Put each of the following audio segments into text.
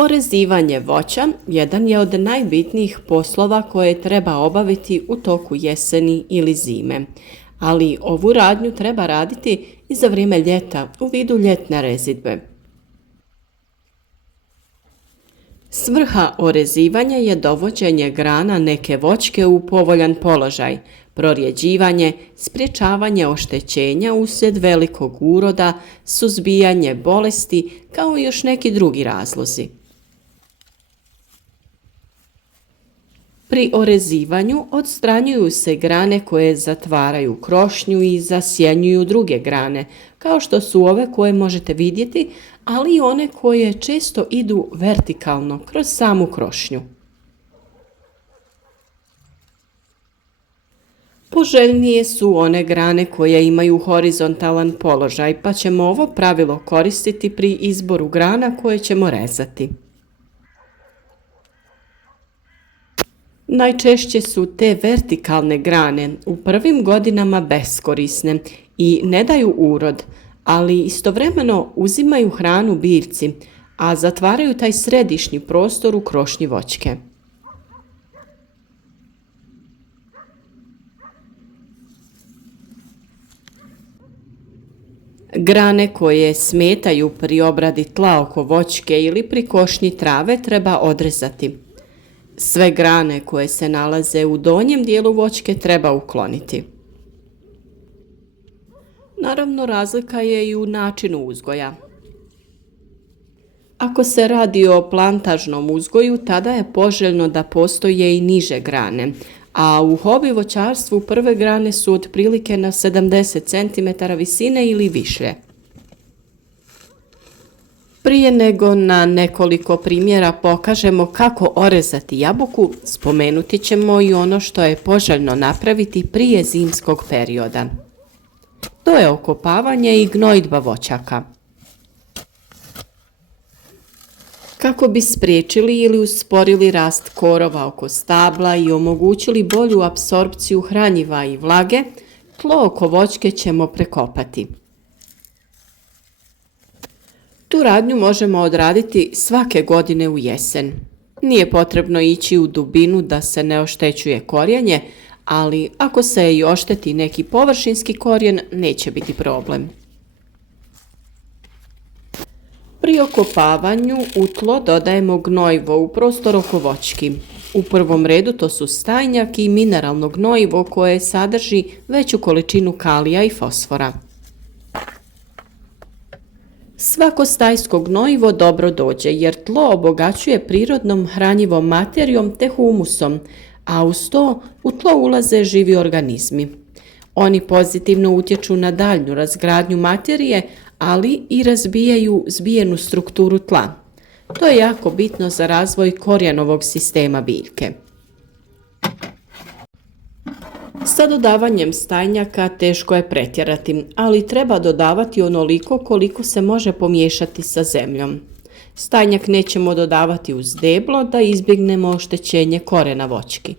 Orezivanje voća jedan je od najbitnijih poslova koje treba obaviti u toku jeseni ili zime, ali ovu radnju treba raditi i za vrijeme ljeta u vidu ljetne rezidbe. Svrha orezivanja je dovođenje grana neke voćke u povoljan položaj, prorjeđivanje, sprječavanje oštećenja uslijed velikog uroda, suzbijanje bolesti kao i još neki drugi razlozi. Pri orezivanju odstranjuju se grane koje zatvaraju krošnju i zasjenjuju druge grane, kao što su ove koje možete vidjeti, ali i one koje često idu vertikalno kroz samu krošnju. Poželjnije su one grane koje imaju horizontalan položaj, pa ćemo ovo pravilo koristiti pri izboru grana koje ćemo rezati. Najčešće su te vertikalne grane u prvim godinama beskorisne i ne daju urod, ali istovremeno uzimaju hranu biljci, a zatvaraju taj središnji prostor u krošnji voćke. Grane koje smetaju pri obradi tla oko voćke ili pri košnji trave treba odrezati. Sve grane koje se nalaze u donjem dijelu voćke treba ukloniti. Naravno, razlika je i u načinu uzgoja. Ako se radi o plantažnom uzgoju, tada je poželjno da postoje i niže grane, a u hobi voćarstvu prve grane su otprilike na 70 cm visine ili više. Prije nego na nekoliko primjera pokažemo kako orezati jabuku, spomenuti ćemo i ono što je poželjno napraviti prije zimskog perioda. To je okopavanje i gnojidba voćaka. Kako bi spriječili ili usporili rast korova oko stabla i omogućili bolju apsorpciju hranjiva i vlage, tlo oko voćke ćemo prekopati. Tu radnju možemo odraditi svake godine u jesen. Nije potrebno ići u dubinu da se ne oštećuje korijenje, ali ako se i ošteti neki površinski korijen, neće biti problem. Pri okopavanju u tlo dodajemo gnojivo u prostor oko voćki. U prvom redu to su stajnjak i mineralno gnojivo koje sadrži veću količinu kalija i fosfora. Svako stajsko gnojivo dobro dođe jer tlo obogaćuje prirodnom hranjivom materijom te humusom, a uz to u tlo ulaze živi organizmi. Oni pozitivno utječu na daljnju razgradnju materije, ali i razbijaju zbijenu strukturu tla. To je jako bitno za razvoj korijenovog sistema biljke. Sa dodavanjem stajnjaka teško je pretjerati, ali treba dodavati onoliko koliko se može pomiješati sa zemljom. Stajnjak nećemo dodavati uz deblo da izbjegnemo oštećenje korijena voćki.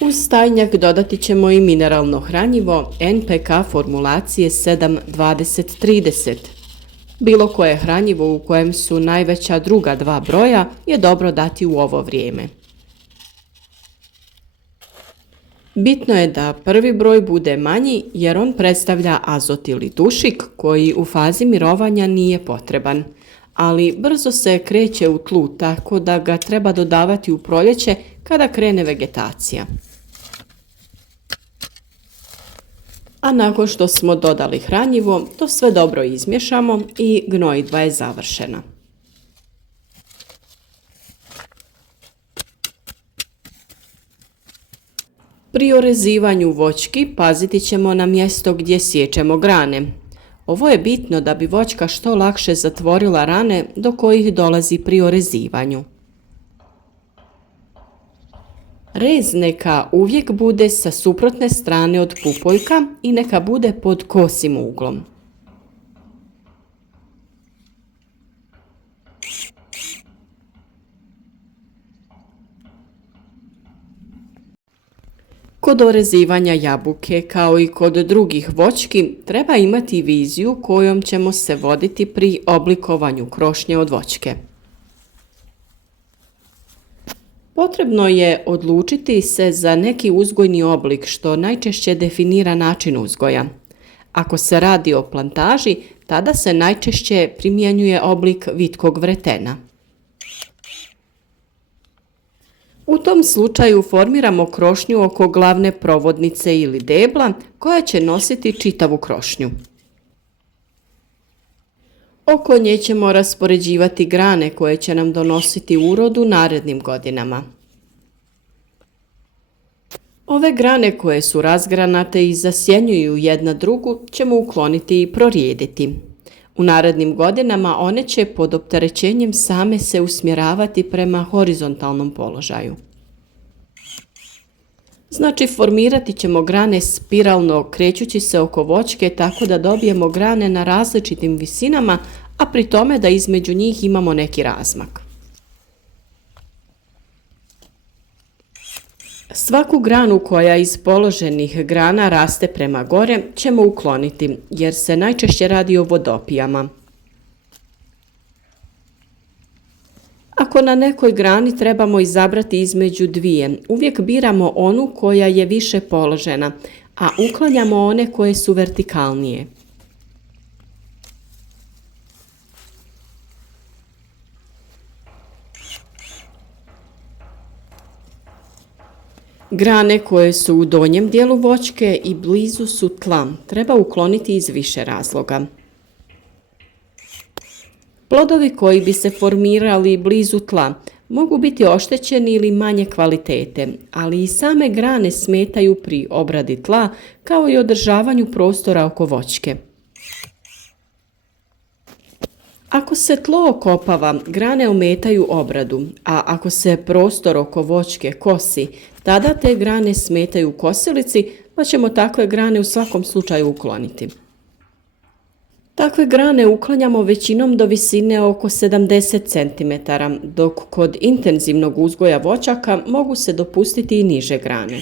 Uz stajnjak dodati ćemo i mineralno hranjivo NPK formulacije 7-20-30. Bilo koje hranjivo u kojem su najveća druga dva broja je dobro dati u ovo vrijeme. Bitno je da prvi broj bude manji jer on predstavlja azot ili dušik koji u fazi mirovanja nije potreban, ali brzo se kreće u tlu tako da ga treba dodavati u proljeće kada krene vegetacija. A nakon što smo dodali hranjivo, to sve dobro izmiješamo i gnojidba je završena. Pri orezivanju voćki paziti ćemo na mjesto gdje siječemo grane. Ovo je bitno da bi voćka što lakše zatvorila rane do kojih dolazi pri orezivanju. Rez neka uvijek bude sa suprotne strane od pupoljka i neka bude pod kosim uglom. Kod orezivanja jabuke, kao i kod drugih voćki, treba imati viziju kojom ćemo se voditi pri oblikovanju krošnje od voćke. Potrebno je odlučiti se za neki uzgojni oblik što najčešće definira način uzgoja. Ako se radi o plantaži, tada se najčešće primjenjuje oblik vitkog vretena. U tom slučaju formiramo krošnju oko glavne provodnice ili debla koja će nositi čitavu krošnju. Oko nje ćemo raspoređivati grane koje će nam donositi urod u narednim godinama. Ove grane koje su razgranate i zasjenjuju jedna drugu ćemo ukloniti i prorijediti. U narednim godinama one će pod opterećenjem same se usmjeravati prema horizontalnom položaju. Znači formirati ćemo grane spiralno krećući se oko voćke tako da dobijemo grane na različitim visinama, a pri tome da između njih imamo neki razmak. Svaku granu koja iz položenih grana raste prema gore ćemo ukloniti jer se najčešće radi o vodopijama. Ako na nekoj grani trebamo izabrati između dvije, uvijek biramo onu koja je više položena, a uklanjamo one koje su vertikalnije. Grane koje su u donjem dijelu voćke i blizu su tla treba ukloniti iz više razloga. Plodovi koji bi se formirali blizu tla mogu biti oštećeni ili manje kvalitete, ali i same grane smetaju pri obradi tla kao i održavanju prostora oko voćke. Ako se tlo okopava, grane ometaju obradu, a ako se prostor oko voćke kosi, tada te grane smetaju kosilici, pa ćemo takve grane u svakom slučaju ukloniti. Takve grane uklanjamo većinom do visine oko 70 cm, dok kod intenzivnog uzgoja voćaka mogu se dopustiti i niže grane.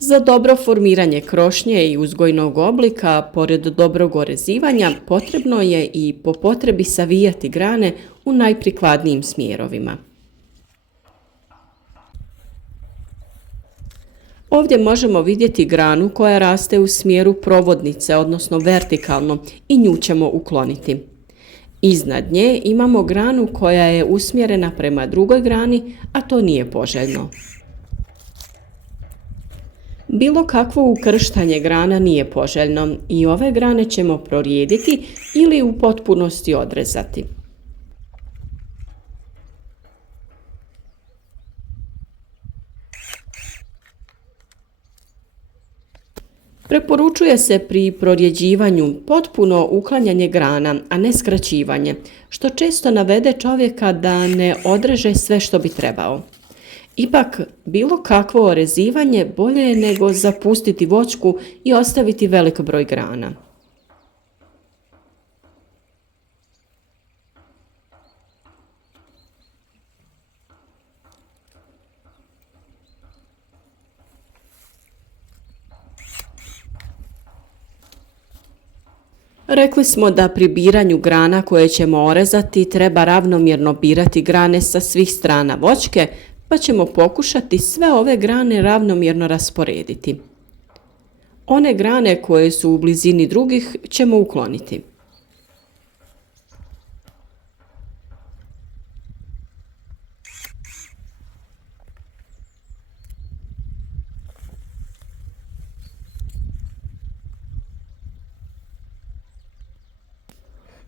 Za dobro formiranje krošnje i uzgojnog oblika, pored dobrog orezivanja, potrebno je i po potrebi savijati grane u najprikladnijim smjerovima. Ovdje možemo vidjeti granu koja raste u smjeru provodnice, odnosno vertikalno, i nju ćemo ukloniti. Iznad nje imamo granu koja je usmjerena prema drugoj grani, a to nije poželjno. Bilo kakvo ukrštanje grana nije poželjno i ove grane ćemo prorijediti ili u potpunosti odrezati. Preporučuje se pri prorjeđivanju potpuno uklanjanje grana, a ne skraćivanje, što često navede čovjeka da ne odreže sve što bi trebao. Ipak, bilo kakvo orezivanje bolje je nego zapustiti voćku i ostaviti velik broj grana. Rekli smo da pri biranju grana koje ćemo orezati treba ravnomjerno birati grane sa svih strana voćke, pa ćemo pokušati sve ove grane ravnomjerno rasporediti. One grane koje su u blizini drugih ćemo ukloniti.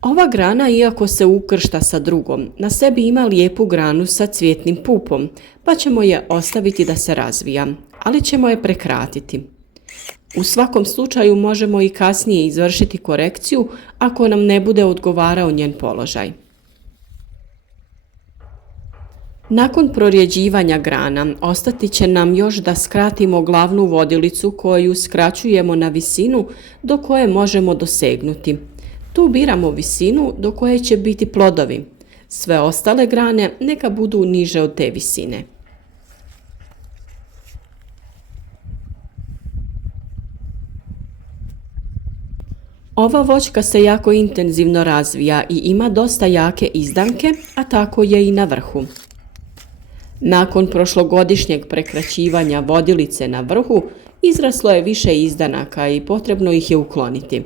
Ova grana, iako se ukršta sa drugom, na sebi ima lijepu granu sa cvjetnim pupom, pa ćemo je ostaviti da se razvija, ali ćemo je prekratiti. U svakom slučaju možemo i kasnije izvršiti korekciju ako nam ne bude odgovarao njen položaj. Nakon prorjeđivanja grana ostati će nam još da skratimo glavnu vodilicu koju skraćujemo na visinu do koje možemo dosegnuti. Tu biramo visinu do koje će biti plodovi. Sve ostale grane neka budu niže od te visine. Ova voćka se jako intenzivno razvija i ima dosta jake izdanke, a tako je i na vrhu. Nakon prošlogodišnjeg prekraćivanja vodilice na vrhu, izraslo je više izdanaka i potrebno ih je ukloniti.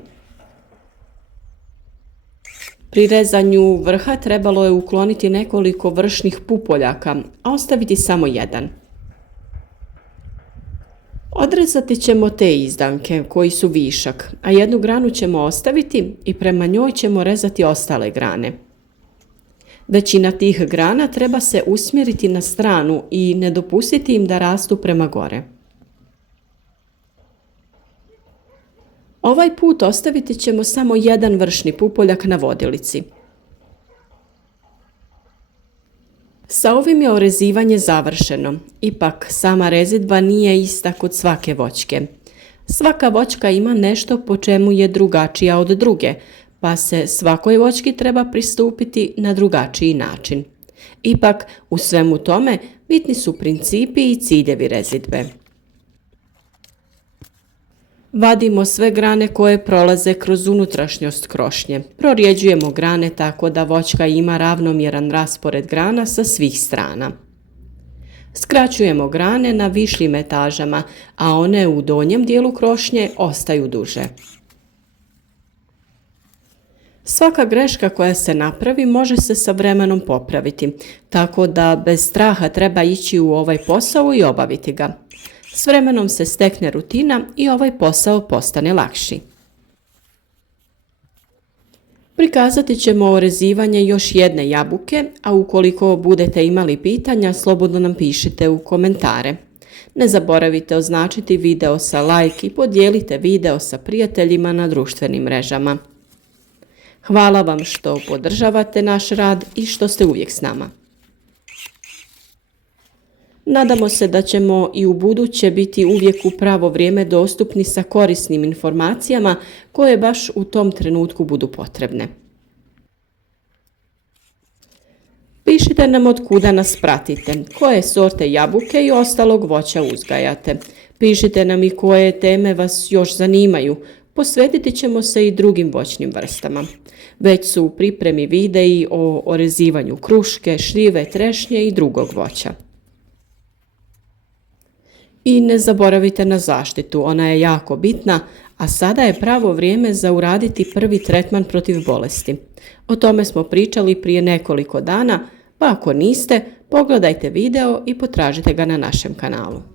Pri rezanju vrha trebalo je ukloniti nekoliko vršnih pupoljaka, a ostaviti samo jedan. Odrezati ćemo te izdanke koji su višak, a jednu granu ćemo ostaviti i prema njoj ćemo rezati ostale grane. Većina tih grana treba se usmjeriti na stranu i ne dopustiti im da rastu prema gore. Ovaj put ostaviti ćemo samo jedan vršni pupoljak na vodilici. Sa ovim je orezivanje završeno, ipak sama rezidba nije ista kod svake voćke. Svaka voćka ima nešto po čemu je drugačija od druge, pa se svakoj voćki treba pristupiti na drugačiji način. Ipak, u svemu tome, bitni su principi i ciljevi rezidbe. Vadimo sve grane koje prolaze kroz unutrašnjost krošnje. Prorjeđujemo grane tako da voćka ima ravnomjeran raspored grana sa svih strana. Skraćujemo grane na višljim etažama, a one u donjem dijelu krošnje ostaju duže. Svaka greška koja se napravi može se sa vremenom popraviti, tako da bez straha treba ići u ovaj posao i obaviti ga. S vremenom se stekne rutina i ovaj posao postane lakši. Prikazati ćemo orezivanje još jedne jabuke, a ukoliko budete imali pitanja, slobodno nam pišite u komentare. Ne zaboravite označiti video sa like i podijelite video sa prijateljima na društvenim mrežama. Hvala vam što podržavate naš rad i što ste uvijek s nama. Nadamo se da ćemo i u buduće biti uvijek u pravo vrijeme dostupni sa korisnim informacijama koje baš u tom trenutku budu potrebne. Pišite nam od kuda nas pratite, koje sorte jabuke i ostalog voća uzgajate. Pišite nam i koje teme vas još zanimaju. Posvetiti ćemo se i drugim voćnim vrstama. Već su u pripremi videi o orezivanju kruške, šljive, trešnje i drugog voća. I ne zaboravite na zaštitu, ona je jako bitna, a sada je pravo vrijeme za uraditi prvi tretman protiv bolesti. O tome smo pričali prije nekoliko dana, pa ako niste, pogledajte video i potražite ga na našem kanalu.